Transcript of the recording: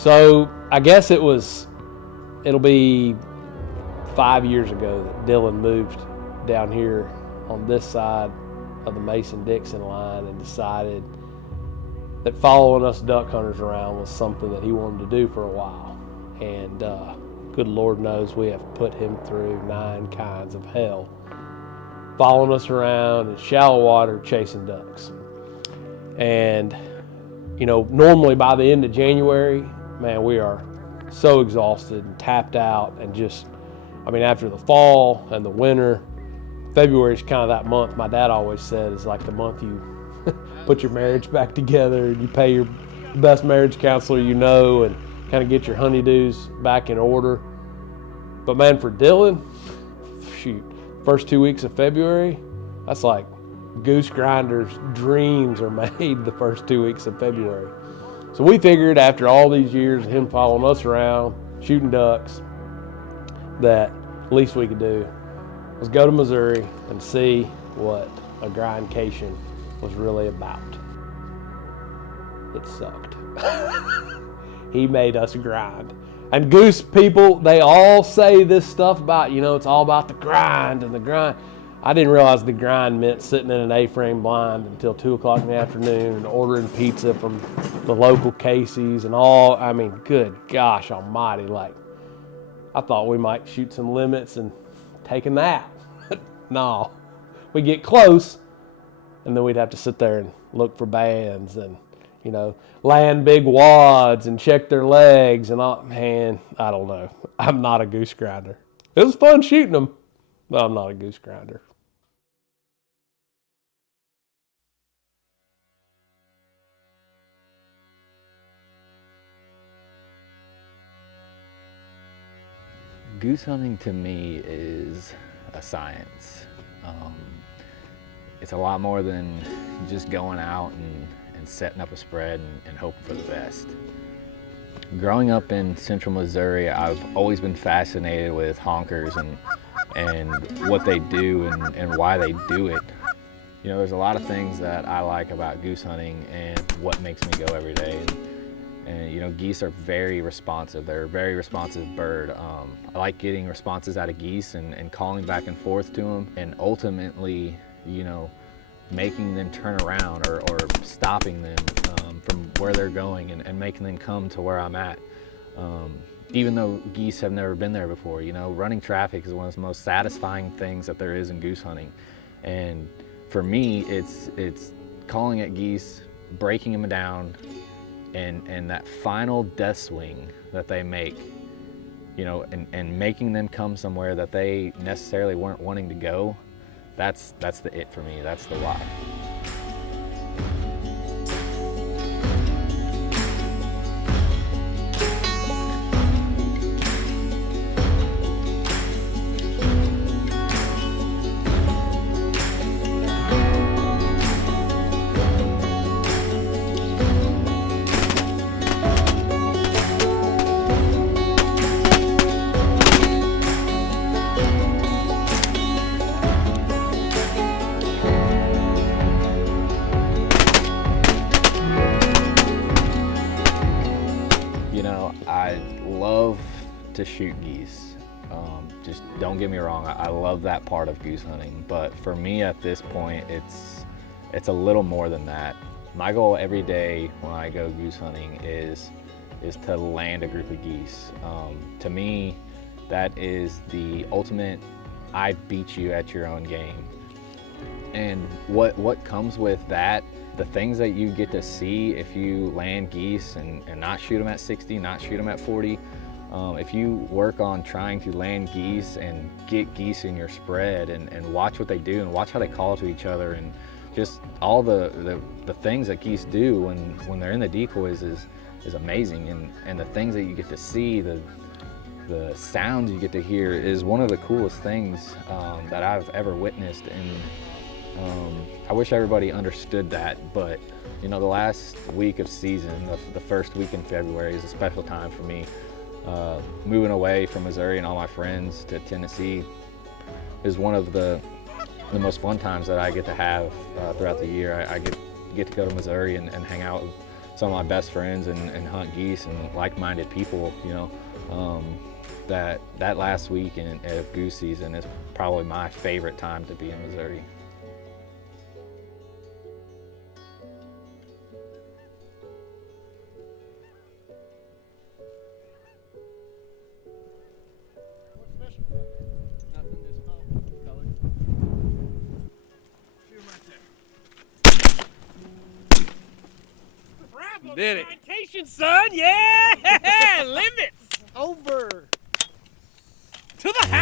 So I guess it'll be 5 years ago that Dylan moved down here on this side of the Mason-Dixon line and decided that following us duck hunters around was something that he wanted to do for a while. And good Lord knows we have put him through 9 kinds of hell, following us around in shallow water chasing ducks. And you know, normally by the end of January, man, we are so exhausted and tapped out, and just, I mean, after the fall and the winter, February is kind of that month my dad always said is like the month you put your marriage back together and you pay your best marriage counselor you know and kind of get your honeydews back in order. But man, for Dylan, shoot, first 2 weeks of February, that's like goose grinders' dreams are made the first 2 weeks of February. So we figured after all these years of him following us around, shooting ducks, that least we could do was go to Missouri and see what a Grind-cation was really about. It sucked. He made us grind. And goose people, they all say this stuff about, you know, it's all about the grind and the grind. I didn't realize the grind meant sitting in an A-frame blind until 2 o'clock in the afternoon and ordering pizza from the local Casey's and all. I mean, good gosh almighty, like, I thought we might shoot some limits and take a nap. No, we get close and then we'd have to sit there and look for bands and, you know, land big wads and check their legs and all. Man, I don't know. I'm not a goose grinder. It was fun shooting them, but I'm not a goose grinder. Goose hunting to me is a science. It's a lot more than just going out and setting up a spread and hoping for the best. Growing up in central Missouri, I've always been fascinated with honkers and what they do and why they do it. You know, there's a lot of things that I like about goose hunting and what makes me go every day. And you know, geese are very responsive. They're a very responsive bird. I like getting responses out of geese and calling back and forth to them, and ultimately, you know, making them turn around or stopping them from where they're going and making them come to where I'm at. Even though geese have never been there before, you know, running traffic is one of the most satisfying things that there is in goose hunting. And for me, it's calling at geese, breaking them down, and that final death swing that they make, you know, and making them come somewhere that they necessarily weren't wanting to go, that's the it for me, that's the why. I love to shoot geese. Just don't get me wrong, I love that part of goose hunting, but for me at this point, it's a little more than that. My goal every day when I go goose hunting is to land a group of geese. To me, that is the ultimate, I beat you at your own game. And what comes with that, the things that you get to see if you land geese and not shoot them at 60, not shoot them at 40, if you work on trying to land geese and get geese in your spread and watch what they do and watch how they call to each other and just all the things that geese do when they're in the decoys is amazing. And the things that you get to see, the sounds you get to hear is one of the coolest things that I've ever witnessed. And I wish everybody understood that, but you know, the last week of season, the first week in February is a special time for me. Moving away from Missouri and all my friends to Tennessee is one of the most fun times that I get to have throughout the year. I get to go to Missouri and hang out with some of my best friends and hunt geese and like-minded people, you know, that last week of goose season is probably my favorite time to be in Missouri. Did it. Grind-cation, son, yeah! Limits over to the house.